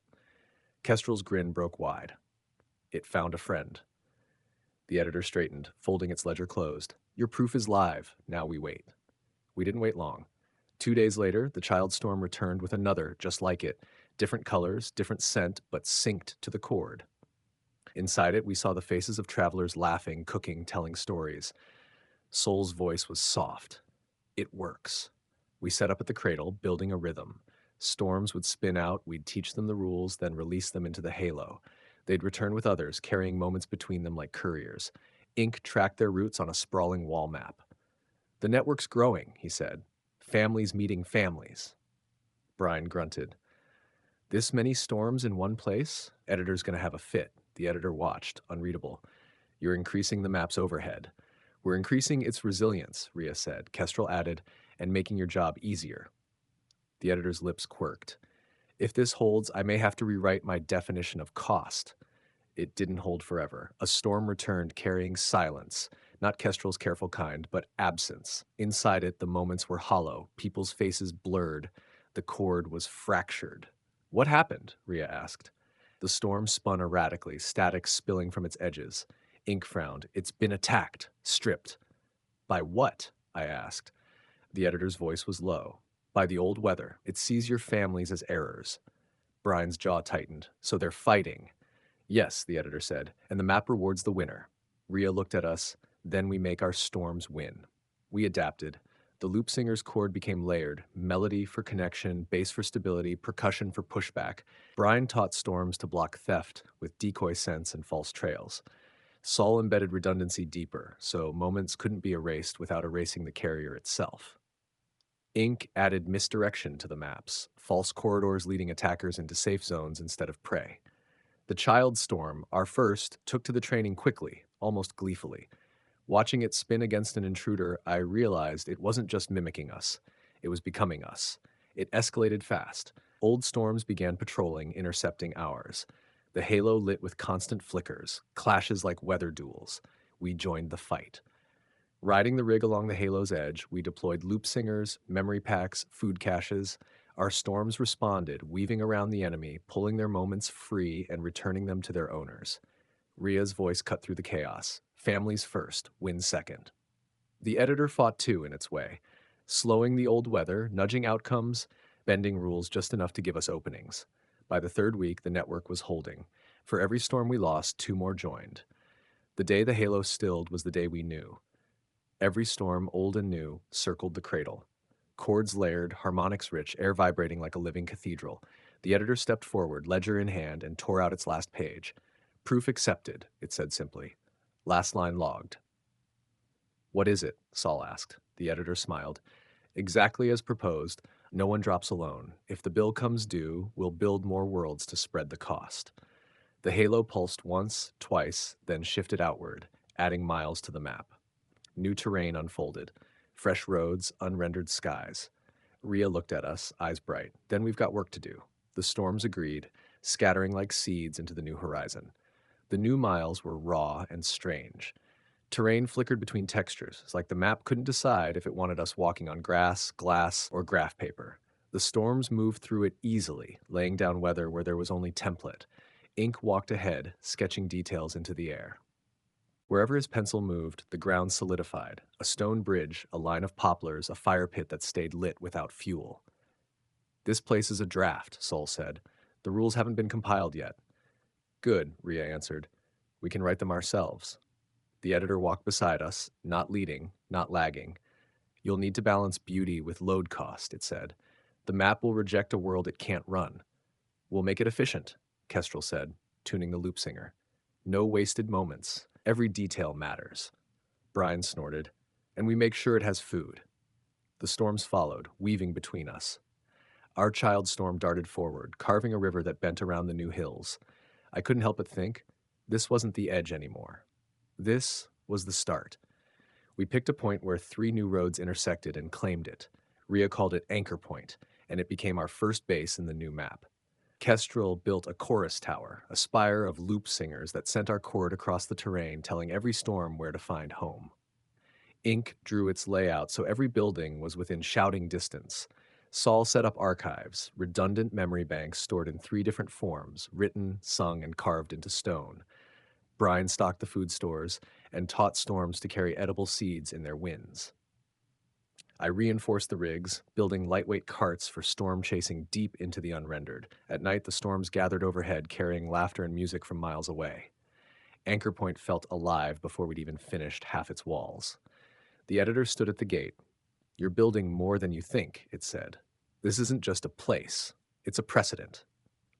Kestrel's grin broke wide. It found a friend. The editor straightened, folding its ledger closed. Your proof is live. Now we wait. We didn't wait long. 2 days later, the child storm returned with another, just like it. Different colors, different scent, but synced to the chord. Inside it, we saw the faces of travelers laughing, cooking, telling stories. Soul's voice was soft. It works. We set up at the cradle, building a rhythm. Storms would spin out, we'd teach them the rules, then release them into the halo. They'd return with others, carrying moments between them like couriers. Ink tracked their routes on a sprawling wall map. The network's growing, he said. Families meeting families. Brian grunted. This many storms in one place? Editor's gonna have a fit. The editor watched, unreadable. You're increasing the map's overhead. We're increasing its resilience, Rhea said. Kestrel added, and making your job easier. The editor's lips quirked. If this holds, I may have to rewrite my definition of cost. It didn't hold forever. A storm returned carrying silence, not Kestrel's careful kind, but absence. Inside it, the moments were hollow, people's faces blurred. The cord was fractured. What happened? Rhea asked. The storm spun erratically, static spilling from its edges. Ink frowned. It's been attacked, stripped. By what? I asked. The editor's voice was low. By the old weather. It sees your families as errors. Brian's jaw tightened. So they're fighting. Yes, the editor said, and the map rewards the winner. Rhea looked at us. Then we make our storms win. We adapted. The loop singer's chord became layered, melody for connection, bass for stability, percussion for pushback. Brian taught storms to block theft with decoy sense and false trails. Saul embedded redundancy deeper, so moments couldn't be erased without erasing the carrier itself. Ink added misdirection to the maps, false corridors leading attackers into safe zones instead of prey. The child storm, our first, took to the training quickly, almost gleefully. Watching it spin against an intruder, I realized it wasn't just mimicking us. It was becoming us. It escalated fast. Old storms began patrolling, intercepting ours. The halo lit with constant flickers, clashes like weather duels. We joined the fight. Riding the rig along the halo's edge, we deployed loop singers, memory packs, food caches. Our storms responded, weaving around the enemy, pulling their moments free and returning them to their owners. Rhea's voice cut through the chaos. Families first, win second. The editor fought too in its way, slowing the old weather, nudging outcomes, bending rules just enough to give us openings. By the third week, the network was holding. For every storm we lost, 2 more joined. The day the halo stilled was the day we knew. Every storm, old and new, circled the cradle. Chords layered, harmonics rich, air vibrating like a living cathedral. The editor stepped forward, ledger in hand, and tore out its last page. Proof accepted, it said simply. Last line logged. What is it? Saul asked. The editor smiled. Exactly as proposed. No one drops alone. If the bill comes due, we'll build more worlds to spread the cost. The halo pulsed once, twice, then shifted outward, adding miles to the map. New terrain unfolded. Fresh roads, unrendered skies. Rhea looked at us, eyes bright. Then we've got work to do. The storms agreed, scattering like seeds into the new horizon. The new miles were raw and strange. Terrain flickered between textures. It's like the map couldn't decide if it wanted us walking on grass, glass, or graph paper. The storms moved through it easily, laying down weather where there was only template. Ink walked ahead, sketching details into the air. Wherever his pencil moved, the ground solidified. A stone bridge, a line of poplars, a fire pit that stayed lit without fuel. This place is a draft, Sol said. The rules haven't been compiled yet. Good, Rhea answered. We can write them ourselves. The editor walked beside us, not leading, not lagging. You'll need to balance beauty with load cost, it said. The map will reject a world it can't run. We'll make it efficient, Kestrel said, tuning the loop singer. No wasted moments. Every detail matters. Brian snorted. And we make sure it has food. The storms followed, weaving between us. Our child storm darted forward, carving a river that bent around the new hills. I couldn't help but think, this wasn't the edge anymore. This was the start. We picked a point where 3 new roads intersected and claimed it. Rhea called it Anchor Point, and it became our first base in the new map. Kestrel built a chorus tower, a spire of loop singers that sent our chord across the terrain, telling every storm where to find home. Ink drew its layout so every building was within shouting distance. Saul set up archives, redundant memory banks stored in three different forms, written, sung, and carved into stone. Brian stocked the food stores and taught storms to carry edible seeds in their winds. I reinforced the rigs, building lightweight carts for storm chasing deep into the unrendered. At night, the storms gathered overhead, carrying laughter and music from miles away. Anchor Point felt alive before we'd even finished half its walls. The editor stood at the gate. "You're building more than you think," it said. "This isn't just a place, it's a precedent."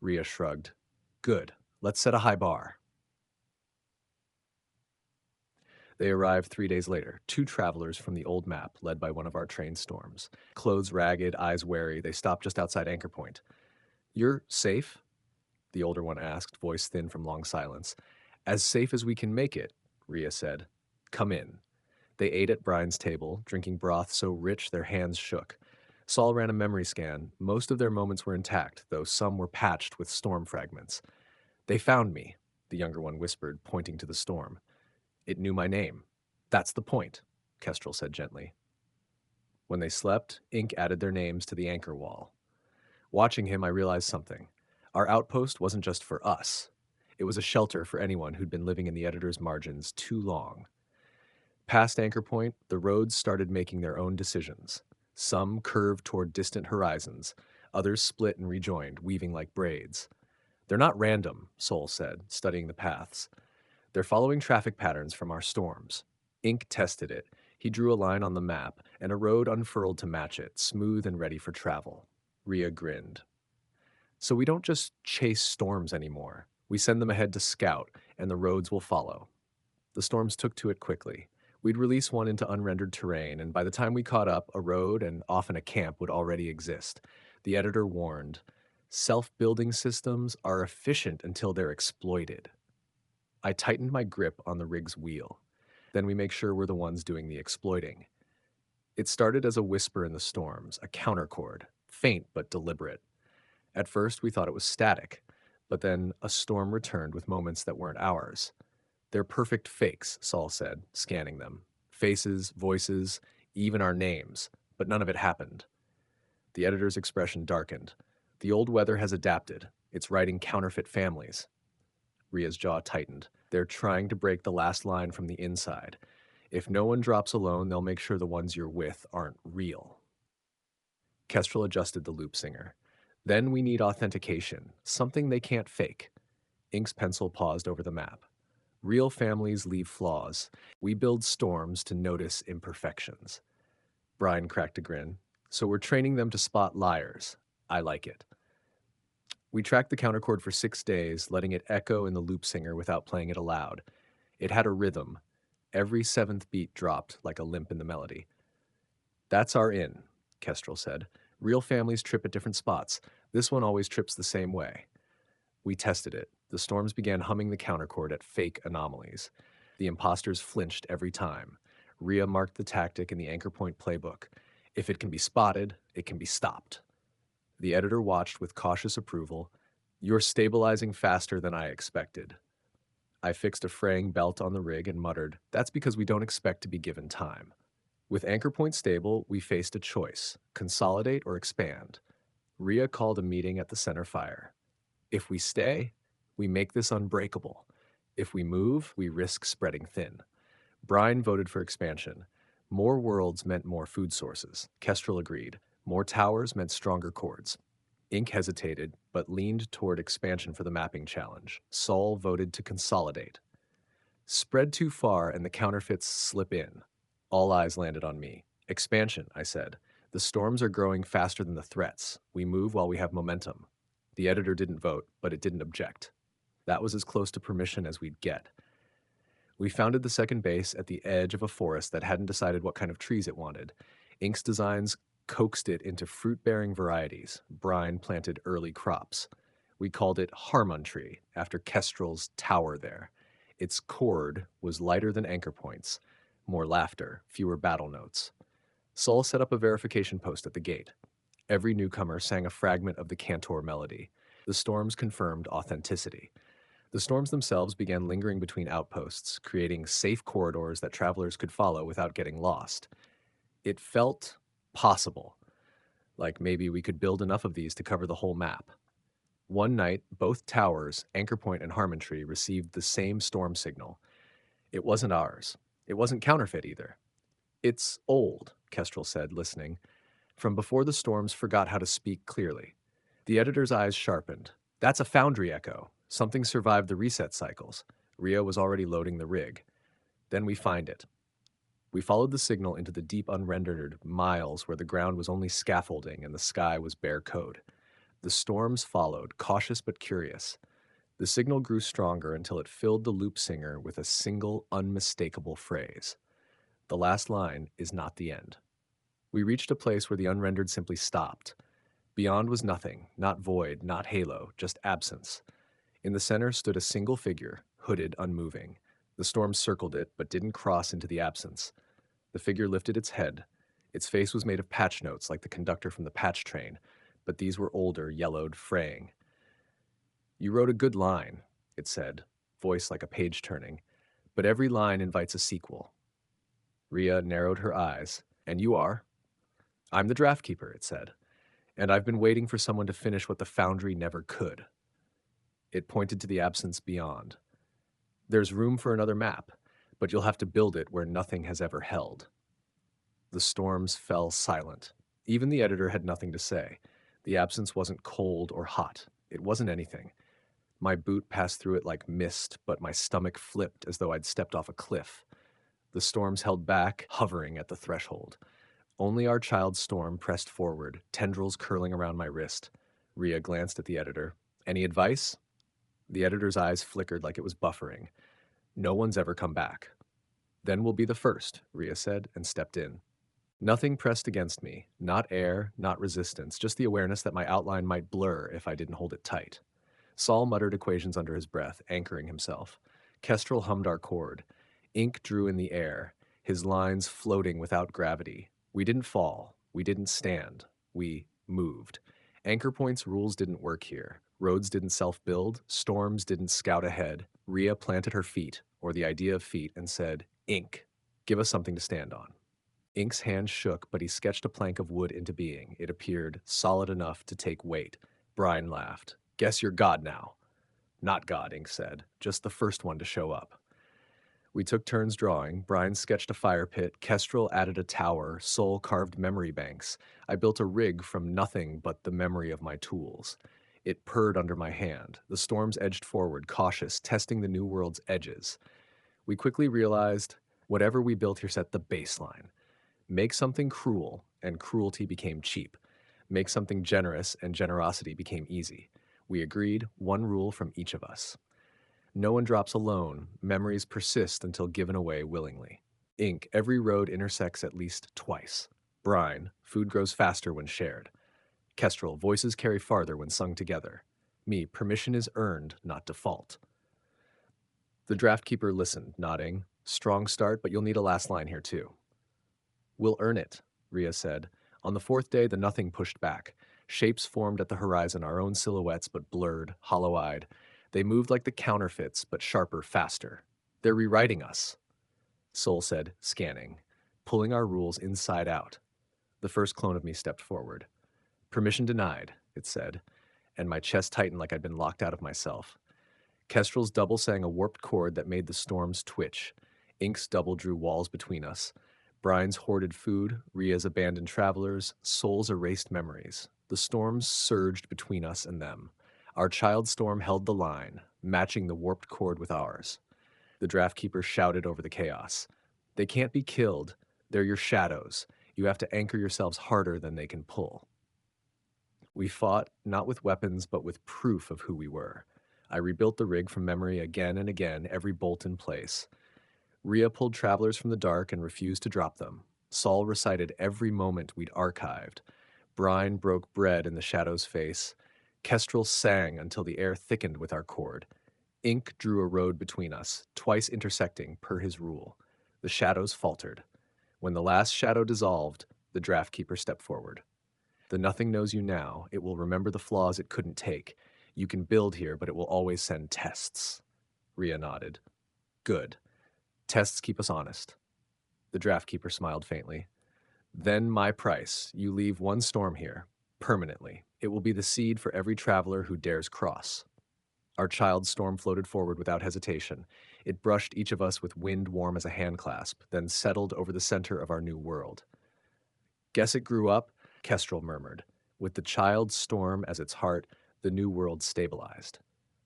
Rhea shrugged. "Good. Let's set a high bar." They arrived 3 days later, two travelers from the old map, led by one of our trained storms. Clothes ragged, eyes wary, they stopped just outside Anchor Point. "You're safe?" the older one asked, voice thin from long silence. "As safe as we can make it," Rhea said. "Come in." They ate at Brian's table, drinking broth so rich their hands shook. Saul ran a memory scan. Most of their moments were intact, though some were patched with storm fragments. "They found me," the younger one whispered, pointing to the storm. "It knew my name." "That's the point," Kestrel said gently. When they slept, Ink added their names to the anchor wall. Watching him, I realized something. Our outpost wasn't just for us. It was a shelter for anyone who'd been living in the editor's margins too long. Past Anchor Point, the roads started making their own decisions. Some curved toward distant horizons, others split and rejoined, weaving like braids. "They're not random," Sol said, studying the paths. "They're following traffic patterns from our storms." Ink tested it. He drew a line on the map, and a road unfurled to match it, smooth and ready for travel. Rhea grinned. "So we don't just chase storms anymore. We send them ahead to scout, and the roads will follow." The storms took to it quickly. We'd release one into unrendered terrain, and by the time we caught up, a road and often a camp would already exist. The editor warned, "Self-building systems are efficient until they're exploited." I tightened my grip on the rig's wheel. Then we make sure we're the ones doing the exploiting. It started as a whisper in the storms, a counterchord, faint but deliberate. At first, we thought it was static, but then a storm returned with moments that weren't ours. "They're perfect fakes," Saul said, scanning them. "Faces, voices, even our names, but none of it happened." The editor's expression darkened. "The old weather has adapted. It's writing counterfeit families." Rhea's jaw tightened. "They're trying to break the last line from the inside. If no one drops alone, they'll make sure the ones you're with aren't real." Kestrel adjusted the loop singer. "Then we need authentication, something they can't fake." Ink's pencil paused over the map. "Real families leave flaws. We build storms to notice imperfections." Brian cracked a grin. "So we're training them to spot liars. I like it." We tracked the counterchord for 6 days, letting it echo in the loop singer without playing it aloud. It had a rhythm. Every seventh beat dropped like a limp in the melody. "That's our in," Kestrel said. "Real families trip at different spots. This one always trips the same way." We tested it. The storms began humming the counterchord at fake anomalies. The imposters flinched every time. Rhea marked the tactic in the Anchor Point playbook. If it can be spotted, it can be stopped. The editor watched with cautious approval. "You're stabilizing faster than I expected." I fixed a fraying belt on the rig and muttered, "That's because we don't expect to be given time." With Anchor Point stable, we faced a choice: consolidate or expand. Rhea called a meeting at the center fire. "If we stay, we make this unbreakable. If we move, we risk spreading thin." Brian voted for expansion. More worlds meant more food sources. Kestrel agreed. More towers meant stronger chords. Ink hesitated, but leaned toward expansion for the mapping challenge. Saul voted to consolidate. "Spread too far and the counterfeits slip in." All eyes landed on me. "Expansion," I said. "The storms are growing faster than the threats. We move while we have momentum." The editor didn't vote, but it didn't object. That was as close to permission as we'd get. We founded the second base at the edge of a forest that hadn't decided what kind of trees it wanted. Ink's designs coaxed it into fruit-bearing varieties. Brine planted early crops. We called it Harmon Tree, after Kestrel's tower there. Its chord was lighter than Anchor Point's. More laughter, fewer battle notes. Sol set up a verification post at the gate. Every newcomer sang a fragment of the Cantor melody. The storms confirmed authenticity. The storms themselves began lingering between outposts, creating safe corridors that travelers could follow without getting lost. It felt possible, like maybe we could build enough of these to cover the whole map. One night, both towers, Anchor Point and Harmontree, received the same storm signal. It wasn't ours. It wasn't counterfeit either. It's old, Kestrel said, listening, from before the storms forgot how to speak clearly. The editor's eyes sharpened. That's a foundry echo. Something survived the reset cycles. Ria was already loading the rig. Then we find it. We followed the signal into the deep unrendered miles where the ground was only scaffolding and the sky was bare code. The storms followed, cautious but curious. The signal grew stronger until it filled the loop singer with a single, unmistakable phrase. The last line is not the end. We reached a place where the unrendered simply stopped. Beyond was nothing, not void, not halo, just absence. In the center stood a single figure, hooded, unmoving. The storm circled it, but didn't cross into the absence. The figure lifted its head. Its face was made of patch notes like the conductor from the patch train, but these were older, yellowed, fraying. You wrote a good line, it said, voice like a page turning, but every line invites a sequel. Ria narrowed her eyes. And you are? I'm the draft keeper, it said, and I've been waiting for someone to finish what the Foundry never could. It pointed to the absence beyond. There's room for another map, but you'll have to build it where nothing has ever held. The storms fell silent. Even the editor had nothing to say. The absence wasn't cold or hot. It wasn't anything. My boot passed through it like mist, but my stomach flipped as though I'd stepped off a cliff. The storms held back, hovering at the threshold. Only our child's storm pressed forward, tendrils curling around my wrist. Ria glanced at the editor. Any advice? The editor's eyes flickered like it was buffering. No one's ever come back. Then we'll be the first, Ria said, and stepped in. Nothing pressed against me, not air, not resistance, just the awareness that my outline might blur if I didn't hold it tight. Saul muttered equations under his breath, anchoring himself. Kestrel hummed our chord. Ink drew in the air, his lines floating without gravity. We didn't fall. We didn't stand. We moved. Anchor Point's rules didn't work here. Roads didn't self-build. Storms didn't scout ahead. Ria planted her feet, or the idea of feet, and said, Ink, give us something to stand on. Ink's hand shook, but he sketched a plank of wood into being. It appeared solid enough to take weight. Brian laughed. Guess you're God now. Not God, Ink said. Just the first one to show up. We took turns drawing. Brian sketched a fire pit. Kestrel added a tower. Sol carved memory banks. I built a rig from nothing but the memory of my tools. It purred under my hand. The storms edged forward, cautious, testing the new world's edges. We quickly realized whatever we built here set the baseline. Make something cruel, and cruelty became cheap. Make something generous, and generosity became easy. We agreed, one rule from each of us. No one drops alone. Memories persist until given away willingly. Ink, every road intersects at least twice. Brine, food grows faster when shared. Kestrel, voices carry farther when sung together. Me, permission is earned, not default. The draft keeper listened, nodding. Strong start, but you'll need a last line here too. We'll earn it, Ria said. On the fourth day, the nothing pushed back. Shapes formed at the horizon, our own silhouettes, but blurred, hollow-eyed. They moved like the counterfeits, but sharper, faster. They're rewriting us, Sol said, scanning, pulling our rules inside out. The first clone of me stepped forward. Permission denied, it said, and my chest tightened like I'd been locked out of myself. Kestrel's double sang a warped chord that made the storms twitch. Ink's double drew walls between us. Brian's hoarded food, Ria's abandoned travelers, Sol's erased memories. The storms surged between us and them. Our child storm held the line, matching the warped chord with ours. The draft keeper shouted over the chaos. They can't be killed. They're your shadows. You have to anchor yourselves harder than they can pull. We fought, not with weapons, but with proof of who we were. I rebuilt the rig from memory again and again, every bolt in place. Ria pulled travelers from the dark and refused to drop them. Saul recited every moment we'd archived. Brine broke bread in the shadow's face. Kestrel sang until the air thickened with our chord. Ink drew a road between us, twice intersecting per his rule. The shadows faltered. When the last shadow dissolved, the draft keeper stepped forward. The nothing knows you now. It will remember the flaws it couldn't take. You can build here, but it will always send tests. Rhea nodded. Good. Tests keep us honest. The draft keeper smiled faintly. Then my price. You leave one storm here, permanently. It will be the seed for every traveler who dares cross. Our child's storm floated forward without hesitation. It brushed each of us with wind warm as a handclasp, then settled over the center of our new world. Guess it grew up? Kestrel murmured. With the child's storm as its heart, the new world stabilized.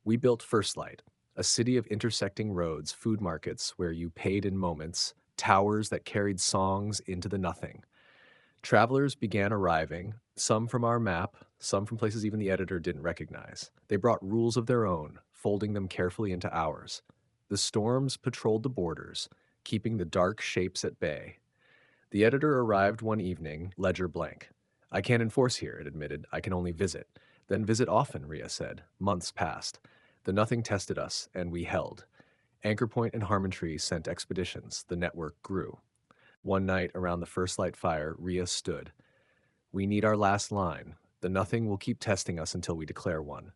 We built First Light, a city of intersecting roads, food markets where you paid in moments, towers that carried songs into the nothing. Travelers began arriving, some from our map, some from places even the editor didn't recognize. They brought rules of their own, folding them carefully into ours. The storms patrolled the borders, keeping the dark shapes at bay. The editor arrived one evening, ledger blank. I can't enforce here, it admitted. I can only visit. Then visit often, Rhea said. Months passed. The nothing tested us, and we held. Anchor Point and Harmontree sent expeditions. The network grew. One night around the First Light fire, Rhea stood. We need our last line. The nothing will keep testing us until we declare one.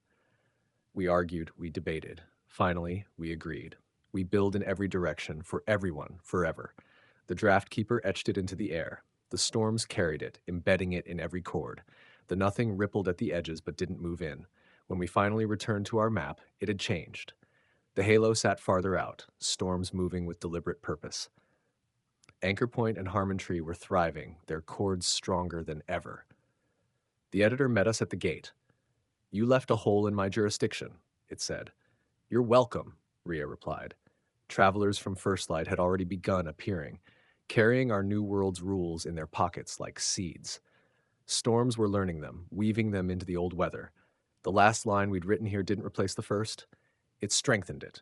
We argued, we debated. Finally, we agreed. We build in every direction, for everyone, forever. The draft keeper etched it into the air. The storms carried it, embedding it in every chord. The nothing rippled at the edges but didn't move in. When we finally returned to our map, it had changed. The halo sat farther out, storms moving with deliberate purpose. Anchor Point and Harmontree were thriving, their chords stronger than ever. The editor met us at the gate. You left a hole in my jurisdiction, it said. You're welcome, Rhea replied. Travelers from First Light had already begun appearing, carrying our new world's rules in their pockets like seeds. Storms were learning them, weaving them into the old weather. The last line we'd written here didn't replace the first. It strengthened it.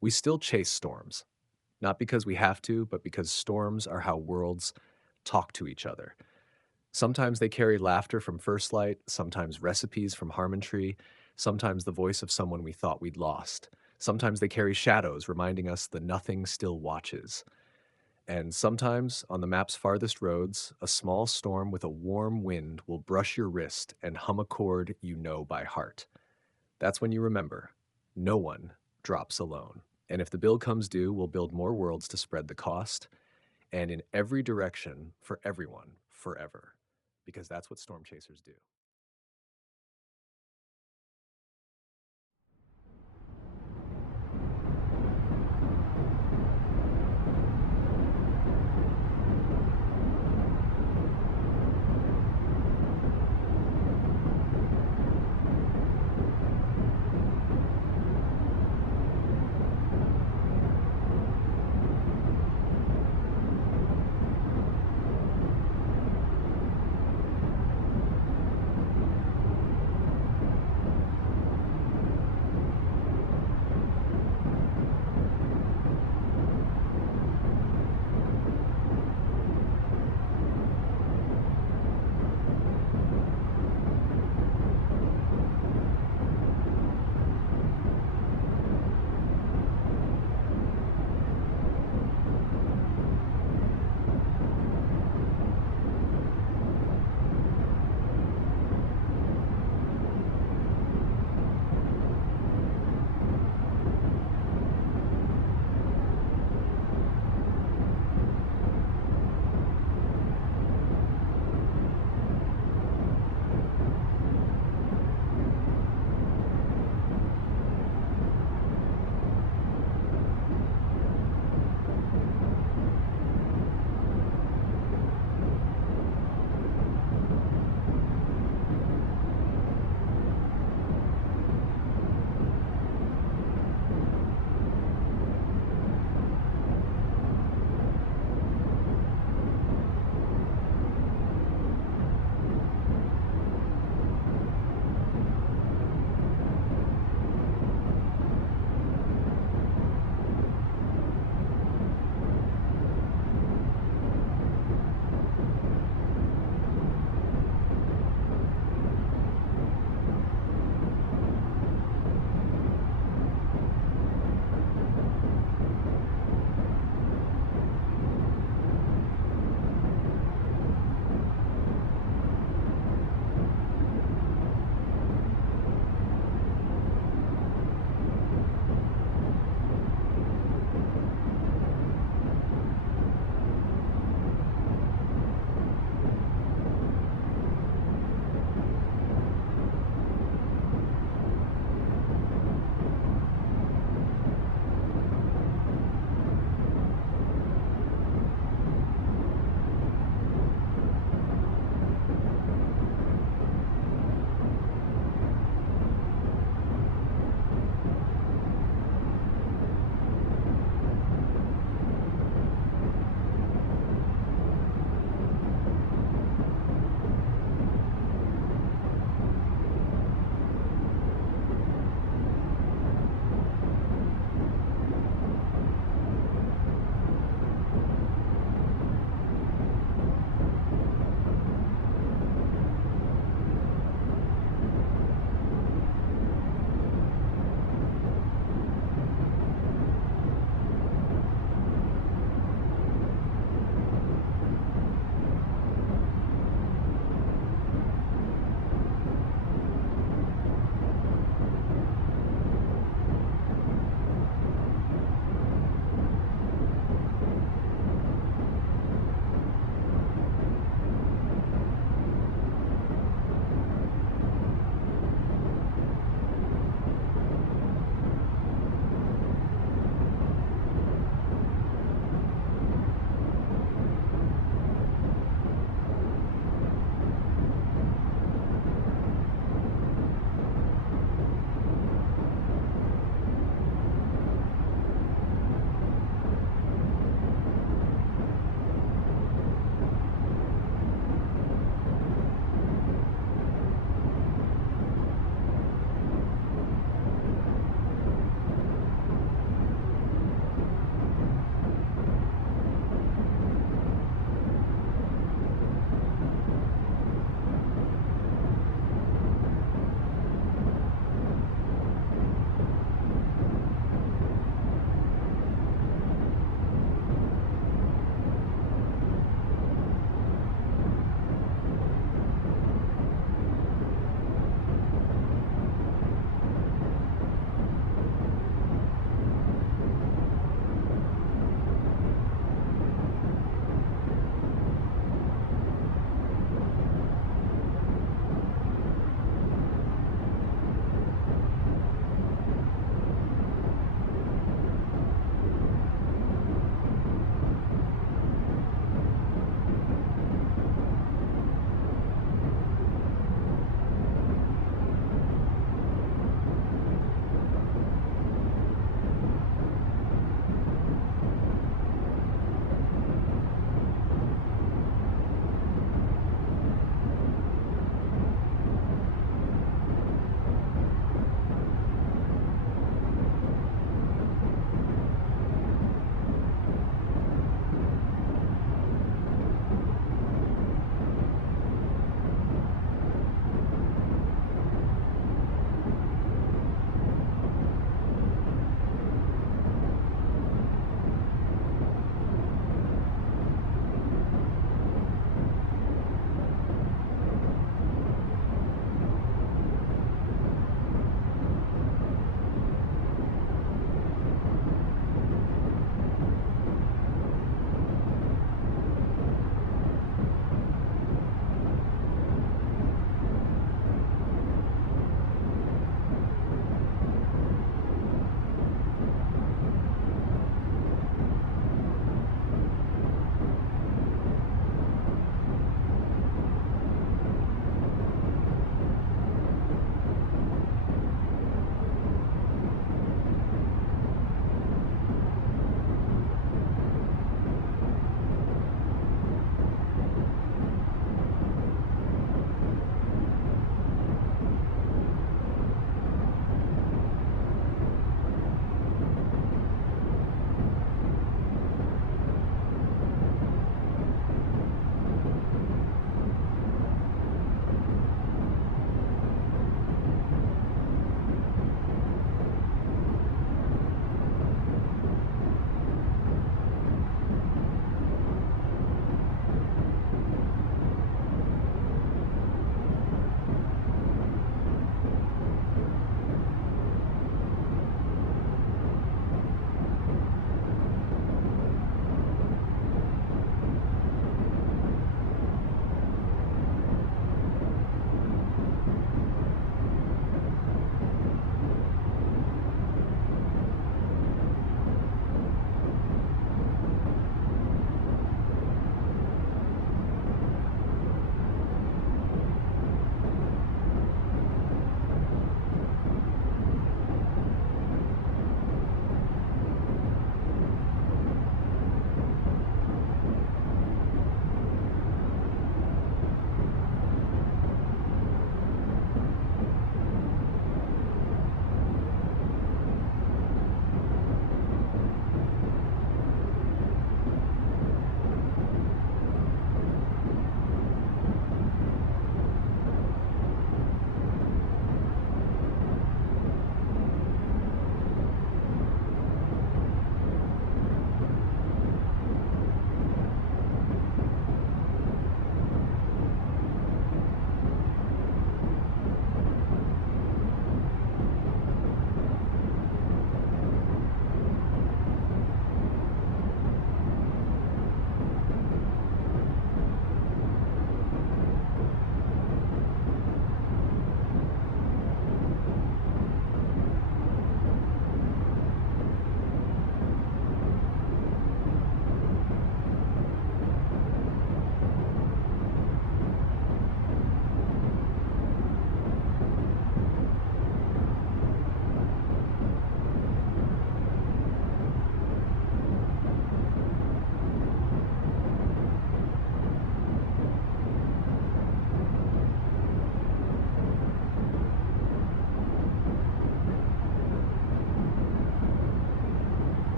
We still chase storms. Not because we have to, but because storms are how worlds talk to each other. Sometimes they carry laughter from First Light, sometimes recipes from Harmontree, sometimes the voice of someone we thought we'd lost. Sometimes they carry shadows, reminding us the nothing still watches. And sometimes, on the map's farthest roads, a small storm with a warm wind will brush your wrist and hum a chord you know by heart. That's when you remember, no one drops alone. And if the bill comes due, we'll build more worlds to spread the cost, and in every direction for everyone, forever. Because that's what Stormchasers do.